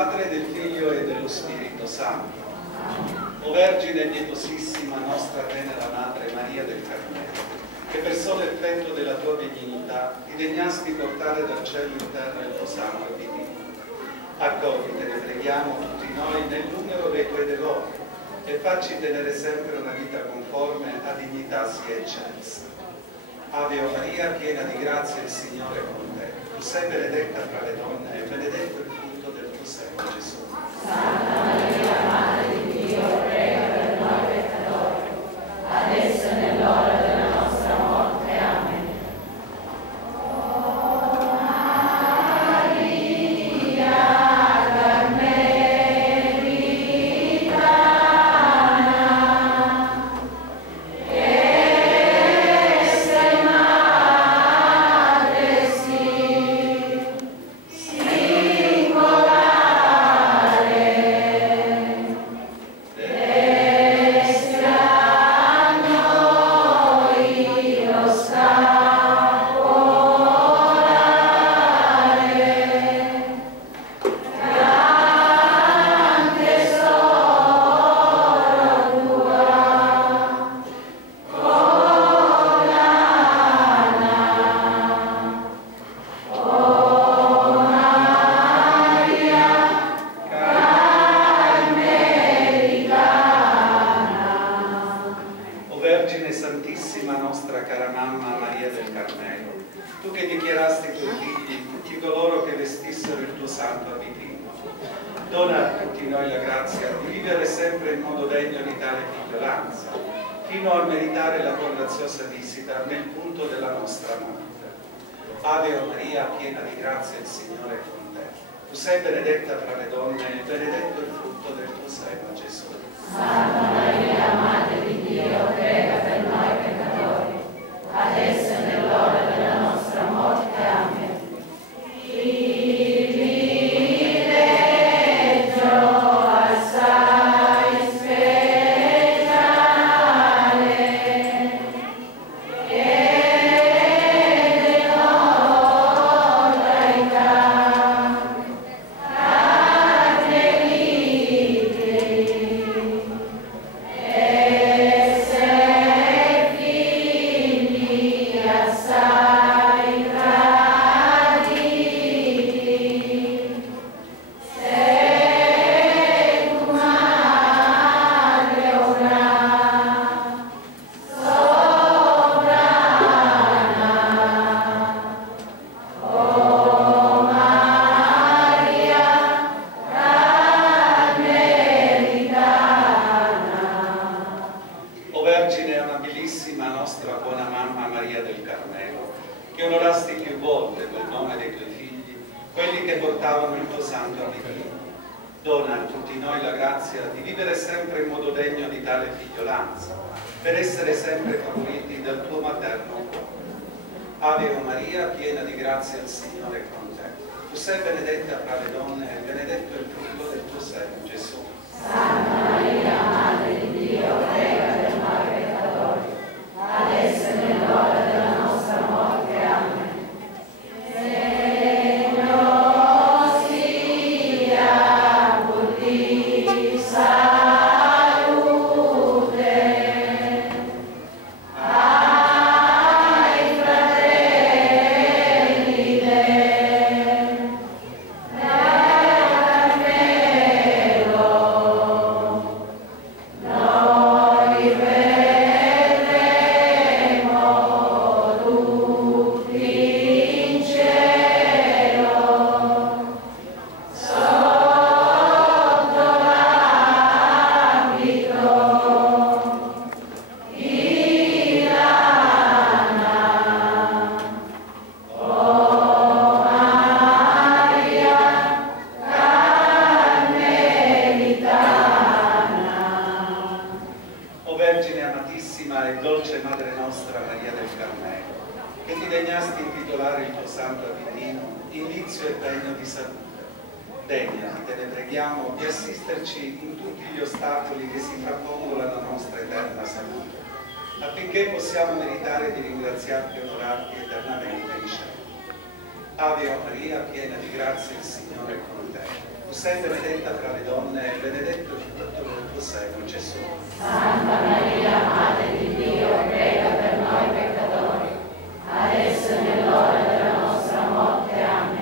Padre, del Figlio e dello Spirito Santo. O Vergine pietosissima, nostra tenera Madre Maria del Carmelo, che per solo effetto della tua benignità ti degnasti portare dal cielo in terra il tuo sangue divino. Accogli, te ne preghiamo, tutti noi nel numero dei tuoi devoti e facci tenere sempre una vita conforme a dignità sia eccelsa. Ave o Maria, piena di grazia, il Signore è con te. Tu sei benedetta tra le donne e benedetto il frutto del tuo seno, Gesù. Santa Maria, Madre di Dio, prega per noi peccatori, adesso è nell'ora della nostra morte. Amen. Ave o Maria, piena di grazia, il Signore è con te. Tu sei benedetta tra le donne e benedetto il frutto del tuo seno, Gesù. Santa Maria, Madre di Dio, prega per noi peccatori, adesso è nell'ora della nostra morte. Amen. Per essere sempre favoriti dal tuo materno cuore. Ave o Maria, piena di grazia, il Signore è con te. Tu sei benedetta tra le donne e benedetto il frutto del tuo seno, Gesù. Santa Maria, Madre di Dio, prega per noi peccatori, adesso è nell'ora della nostra morte. Amen. Degnati, te ne preghiamo, di assisterci in tutti gli ostacoli che si frappongono alla nostra eterna salute, affinché possiamo meritare di ringraziarti e onorarti eternamente in cielo. Ave Maria, piena di grazia, il Signore è con te. Tu sei benedetta tra le donne e benedetto il frutto del tuo seno, Gesù. Santa Maria, Madre di Dio, prega per noi peccatori, adesso è nell'ora della nostra morte. Amen.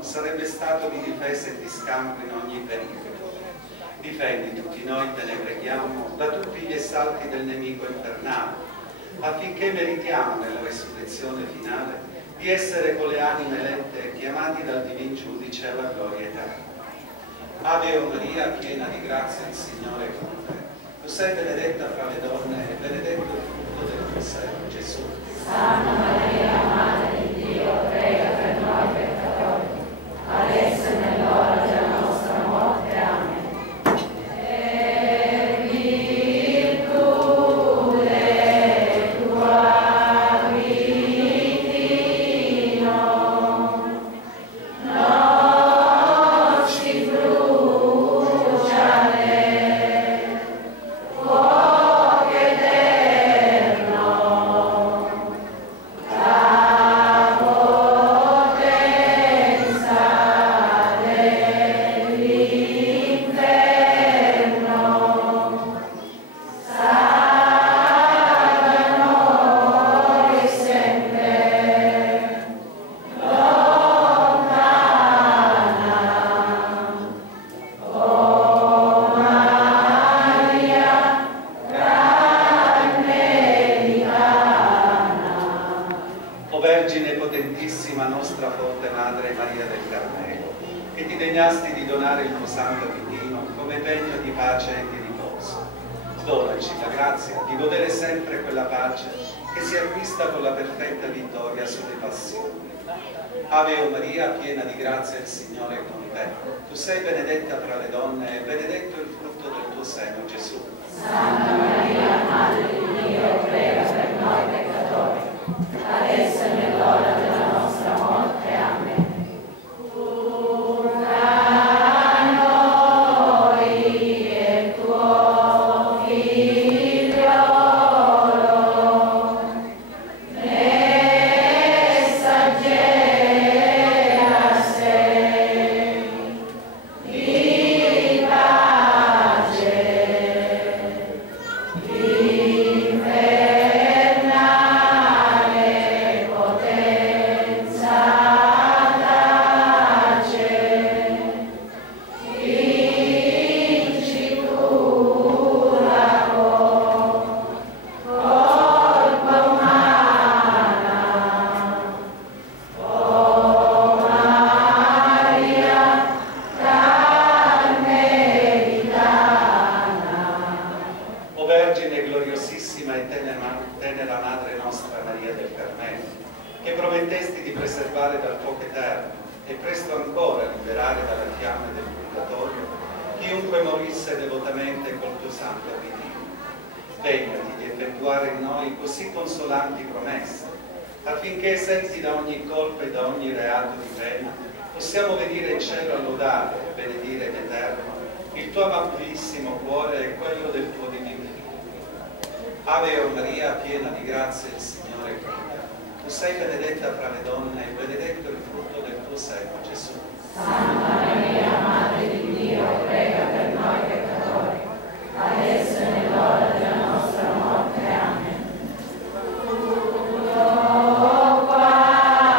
Sarebbe stato di difesa e di scampo in ogni pericolo. Difendi tutti noi, te ne preghiamo, da tutti gli assalti del nemico infernale, affinché meritiamo nella resurrezione finale di essere con le anime elette chiamati dal Divin Giudice alla gloria eterna. Ave Maria, piena di grazia, il Signore è con te. Tu sei benedetta fra le donne e benedetto il frutto del tuo seno, Gesù. Santa Maria, Madre di Dio, prega per noi peccatori, adesso è nell'ora della nostra morte. Amen. Per virtù del tuo ritiro, non ci bruciare, fuoco eterno, la potenza dell'inferno, salva noi sempre, lontana, o Maria, carmelitana. O Vergine potentissima, nostra forte Madre Maria del Carmelo, che ti degnasti di donare il tuo santo Divino come pegno di pace e di riposo, donaci la grazia di godere sempre quella pace che si acquista con la perfetta vittoria sulle passioni. Ave Maria, piena di grazia, il Signore è con te. Tu sei benedetta fra le donne e benedetto il frutto del tuo seno, Gesù. Santa Maria, Madre di Dio, prega per noi peccatori, adesso è nell'ora della nostra morte. Amen. Cura noi il tuo figliolo, messaggera sei di pace, infernale potenza tace, vincitura colpa umana, o Maria carmelitana. O Vergine gloriosissima e tenera Madre nostra Maria del Carmelo, che promettesti di preservare dal fuoco eterno e presto ancora liberare dalle fiamme del purgatorio chiunque morisse devotamente col tuo santo ritiro, degnati di effettuare in noi così consolanti promesse, affinché esenti da ogni colpa e da ogni reato di pena possiamo venire in cielo a lodare e benedire in eterno il tuo amabilissimo cuore e quello del tuo divino Figlio. Ave Maria, piena di grazia, il Signore è con te. Tu sei benedetta fra le donne e benedetto il frutto del tuo seno, Gesù. Santa Maria, Madre di Dio, prega per noi peccatori, adesso è nell'ora della nostra morte. Amen. Tutto qua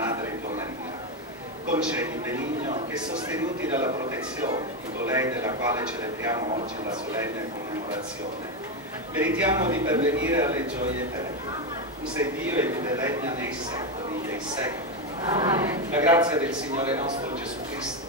Madre tua Maria. Concedi, Benigno, che sostenuti dalla protezione di colei della quale celebriamo oggi la solenne commemorazione, meritiamo di pervenire alle gioie eterne. Tu sei Dio e vive e regna nei secoli dei secoli. Amen. La grazia del Signore nostro Gesù Cristo,